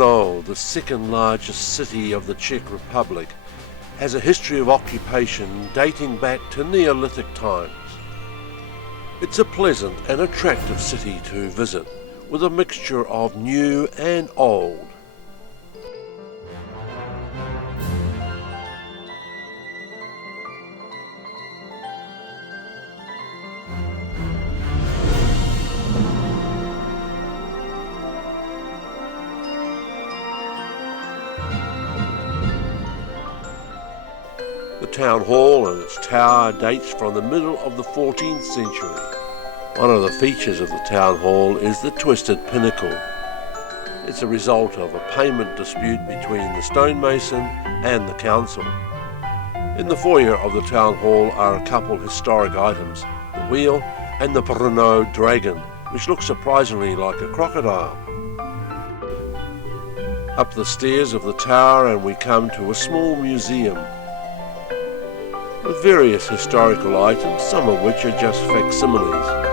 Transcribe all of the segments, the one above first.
Brno, the second largest city of the Czech Republic, has a history of occupation dating back to Neolithic times. It's a pleasant and attractive city to visit, with a mixture of new and old. The town hall and its tower dates from the middle of the 14th century. One of the features of the town hall is the twisted pinnacle. It's a result of a payment dispute between the stonemason and the council. In the foyer of the town hall are a couple historic items, the wheel and the Brno dragon, which looks surprisingly like a crocodile. Up the stairs of the tower and we come to a small museum with various historical items, some of which are just facsimiles.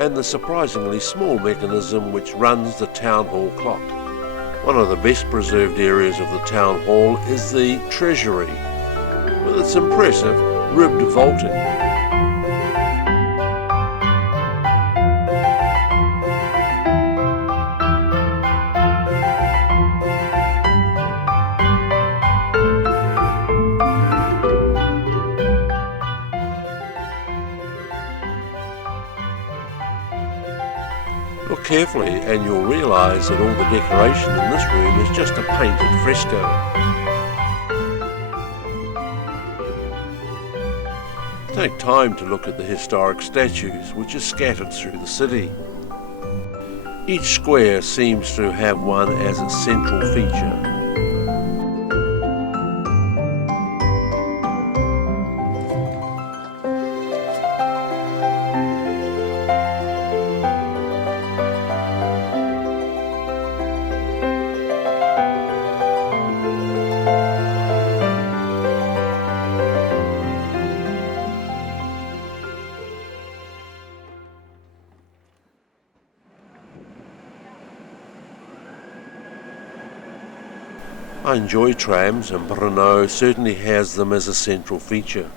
And the surprisingly small mechanism which runs the town hall clock. One of the best preserved areas of the town hall is the treasury, with its impressive ribbed vaulting. Look carefully and you'll realise that all the decoration in this room is just a painted fresco. Take time to look at the historic statues which are scattered through the city. Each square seems to have one as its central feature. I enjoy trams, and Brno certainly has them as a central feature.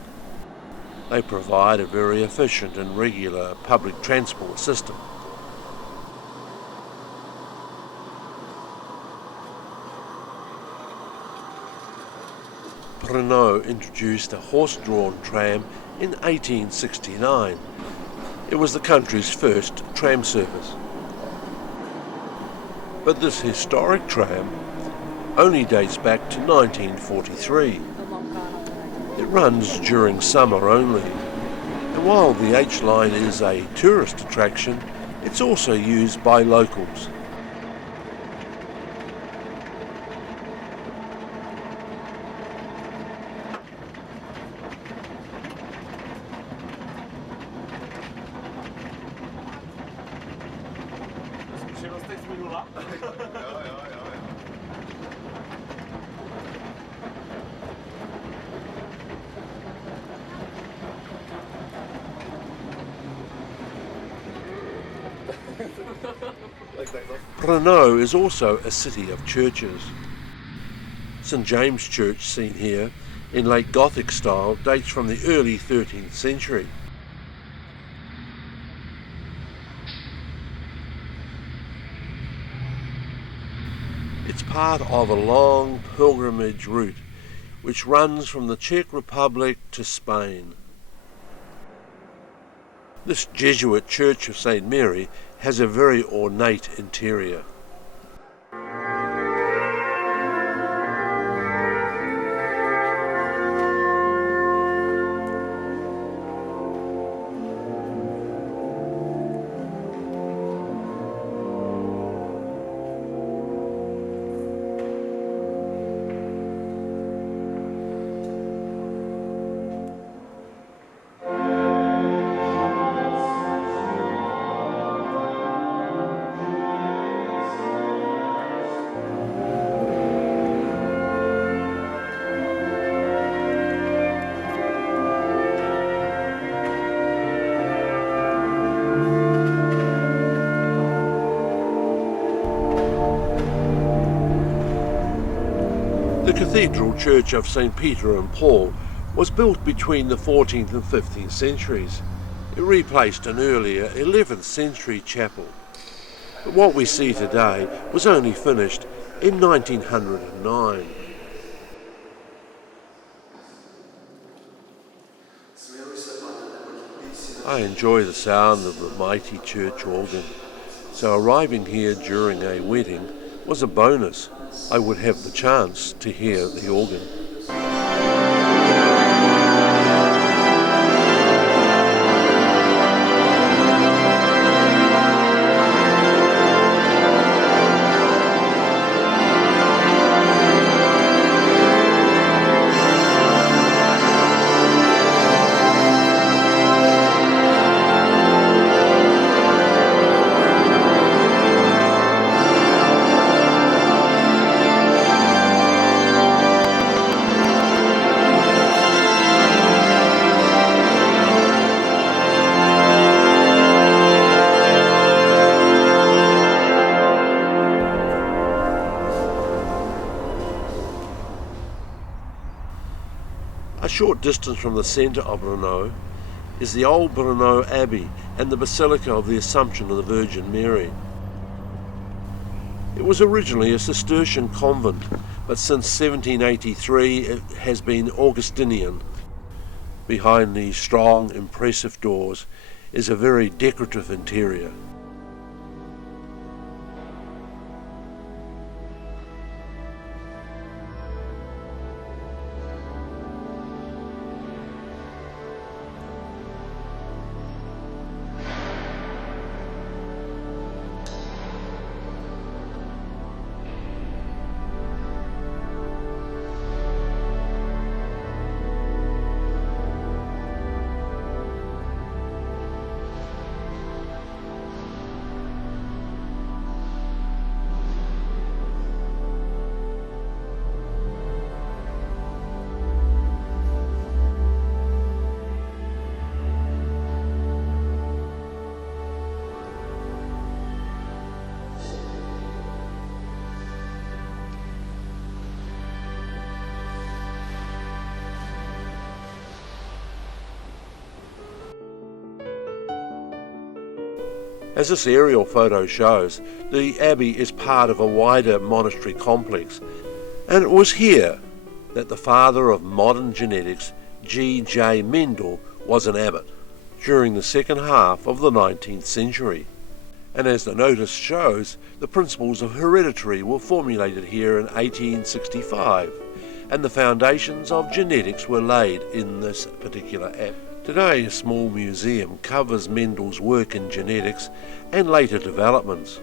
They provide a very efficient and regular public transport system. Brno introduced a horse-drawn tram in 1869. It was the country's first tram service. But this historic tram only dates back to 1943. It runs during summer only, and while the H-line is a tourist attraction, it's also used by locals. Brno is also a city of churches. St James Church, seen here in late Gothic style, dates from the early 13th century. It's part of a long pilgrimage route which runs from the Czech Republic to Spain. This Jesuit Church of St Mary has a very ornate interior. The cathedral church of St. Peter and Paul was built between the 14th and 15th centuries. It replaced an earlier 11th century chapel. But what we see today was only finished in 1909. I enjoy the sound of the mighty church organ, so arriving here during a wedding was a bonus. I would have the chance to hear the organ. A short distance from the centre of Brno is the old Brno Abbey and the Basilica of the Assumption of the Virgin Mary. It was originally a Cistercian convent, but since 1783 it has been Augustinian. Behind these strong, impressive doors is a very decorative interior. As this aerial photo shows, the abbey is part of a wider monastery complex, and it was here that the father of modern genetics, G.J. Mendel, was an abbot during the second half of the 19th century. And as the notice shows, the principles of heredity were formulated here in 1865, and the foundations of genetics were laid in this particular abbey. Today, a small museum covers Mendel's work in genetics and later developments.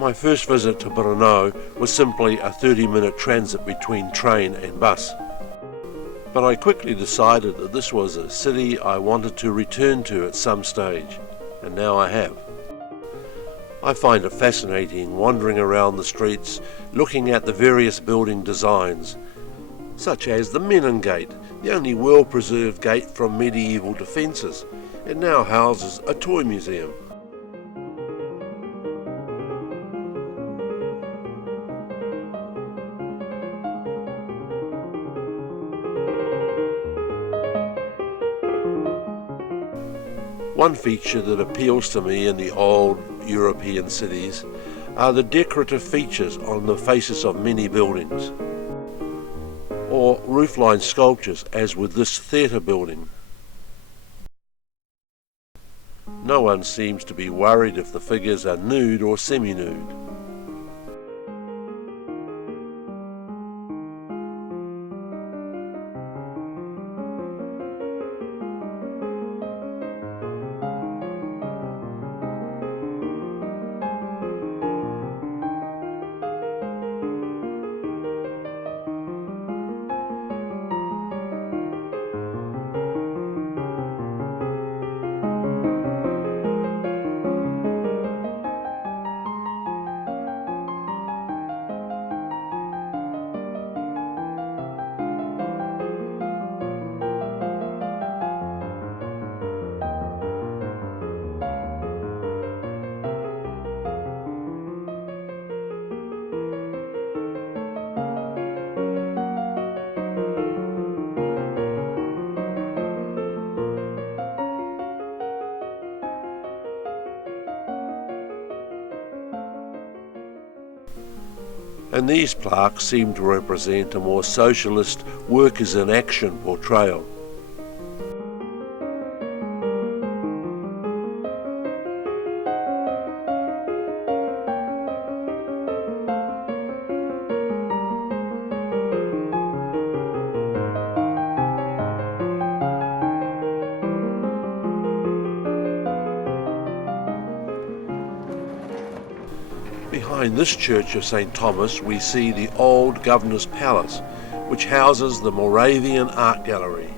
My first visit to Brno was simply a 30-minute transit between train and bus. But I quickly decided that this was a city I wanted to return to at some stage, and now I have. I find it fascinating wandering around the streets, looking at the various building designs, such as the Menin Gate, the only well-preserved gate from medieval defences. It now houses a toy museum. One feature that appeals to me in the old European cities are the decorative features on the faces of many buildings, or roofline sculptures as with this theatre building. No one seems to be worried if the figures are nude or semi-nude. and these plaques seem to represent a more socialist workers in action portrayal. Behind this church of St. Thomas we see the old Governor's Palace, which houses the Moravian Art Gallery.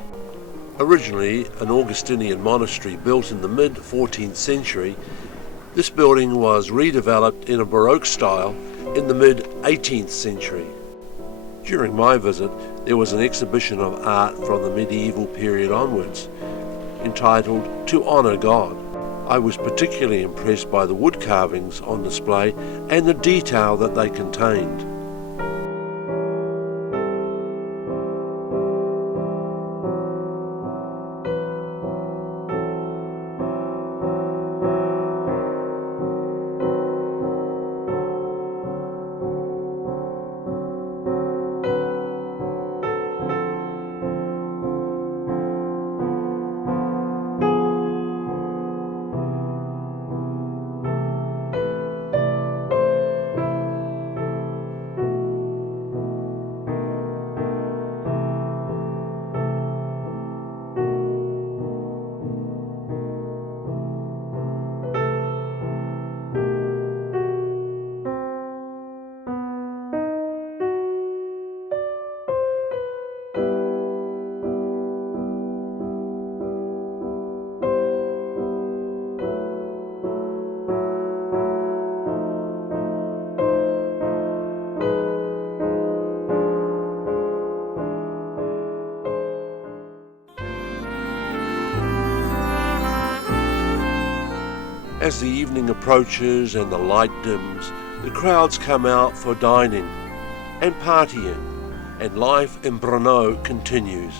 Originally an Augustinian monastery built in the mid-14th century, this building was redeveloped in a Baroque style in the mid-18th century. During my visit there was an exhibition of art from the medieval period onwards, entitled To Honour God. I was particularly impressed by the wood carvings on display and the detail that they contained. As the evening approaches and the light dims, the crowds come out for dining and partying, and life in Brno continues.